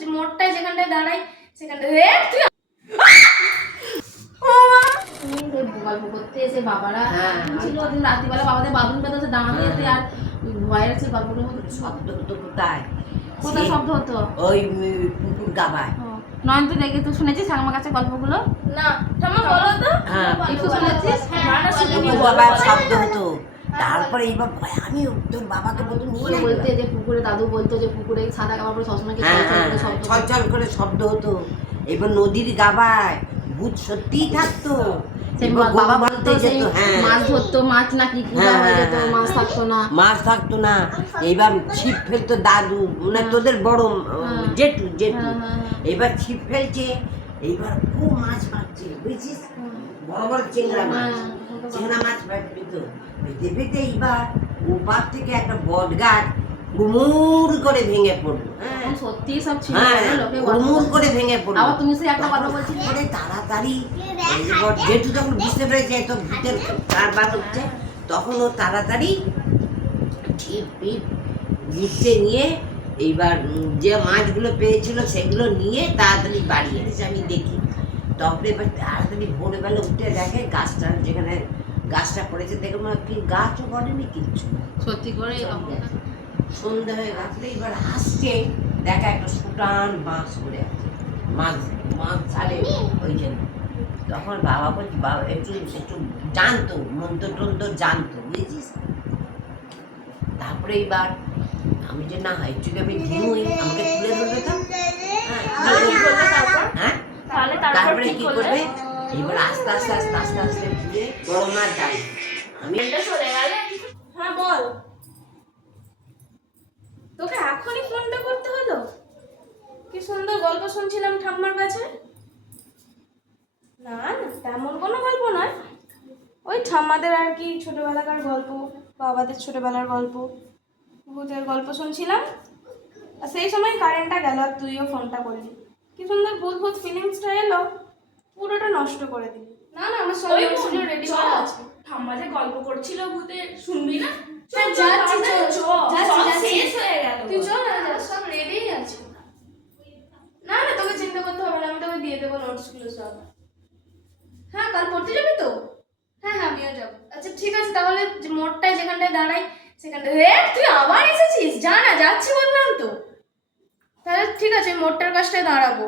যে মোড়টায় যেখানটায় দাঁড়াই সেখানটায় গল্প করতে এসে বাবারা ছিল রাত্রিবেলা বাবাদের বাথরুম পেতে দাঁড়াতে যেতে আর ভয়ের আছে গল্পগুলো শব্দ হতো কোথায় কোথায় শব্দ হতো ওই পুকুর গাবায়। নয়ন তুই দেখে তুই শুনেছিস ঠাকুমার কাছে গল্পগুলো? না ঠাকুমা বলো তো। একটু শুনেছিস? বাবার শব্দ হতো। তারপরে এইবার আমি তোর বাবাকে বলতো নিয়ে বলতে যে পুকুরে দাদু বলতো যে পুকুরে সাদা কাপড় পরে সবসময় ছলছল করে শব্দ হতো। এবার নদীর গাবায় ভূত সত্যিই থাকতো। বাবা বলতো যে মাছ ধরতো, মাছ নাকি মাছ থাকতো না, মাছ থাকতো না। এইবার ছিপ ফেলতো দাদু, মানে তোদের বড় জেঠু জেঠু। এবার ছিপ ফেলছে, এইবার খুব মাছ পাচ্ছে বুঝছিস, বড় বড় চিংড়া মাছ, চিংড়া মাছ পেতো। পেতে পেতে এইবার ওপার থেকে একটা বট গাছ হুড়মুড় করে ভেঙে পড়লো। সত্যি সব ছিল, হুড়মুড় করে ভেঙে পড়লো। আবার তুমি সেই একটা কথা বলছিলে তাড়াতাড়ি জেঠু যখন বুঝতে পেরেছে তো ভূতের কারবার হচ্ছে, তখন ও তাড়াতাড়ি ছিপ পিপ ঘুরতে নিয়ে এইবার যে মাছগুলো পেয়েছিল সেগুলো নিয়ে তাড়াতাড়ি বাড়ি এনেছে। আমি দেখি তখন এবার তাড়াতাড়ি ভোরবেলা উঠে দেখে গাছটা, যেখানে গাছটা পড়েছে দেখে মনে কি গাছও পড়েনি কিচ্ছু, সত্যি করে সন্ধ্যা হয়ে গেছে। এবার হাসছে, দেখা একটা সুটান বাঁশ করে আছে, মাছ মাছ ছাড়ে ওই জন্য। তখন বাবা বলছি বাবা একটু একটু জানতো, মন্ত্র টন্ত্র জানতো বুঝেছিস। তারপরে এইবার আমি যে না একটু আমি ঢিমুই, আমাকে তুলে ধরবে তো। হ্যাঁ তারপরে কি করবে, এবার আস্তে আস্তে আস্তে আস্তে আস্তে ঘুরে বড় মাছ যাবে। আমি চলে গেলে। হ্যাঁ বল, তোকে এখনই ফোনটা করতে হলো? কি সুন্দর গল্প শুনছিলাম ঠাম্মার কাছে। না না তেমন কোনো গল্প নয়, ওই ঠাম্মাদের আর কি ছোটবেলাকার গল্প, বাবাদের ছোটবেলার গল্প, ভূতের গল্প শুনছিলাম। আর সেই সময় কারেন্টটা গেল আর তুইও ফোনটা করলি, কি সুন্দর ভূত ভূত ফিলিংসটা এলো, পুরোটা নষ্ট করে দিলি। না না আমার সব রেডি করা আছে। ঠাম্মা যে গল্প করছিল ভূতে, শুনবি না? শেষ হয়ে গেল, তুই চল সব রেডি আছে। না না তোকে চিন্তা করতে হবে না, আমি তোকে দিয়ে দেবো নোটসগুলো সব। হ্যাঁ কাল পড়তে যাবি তো? হ্যাঁ হ্যাঁ আমিও যাবো। আচ্ছা ঠিক আছে, তাহলে মোড়টায় যেখানটায় দাঁড়াই সেখানটায়। তুই আবার এসেছিস? যা না, যাচ্ছি বললাম তো। তাহলে ঠিক আছে মোড়টার কাছটায় দাঁড়াবো।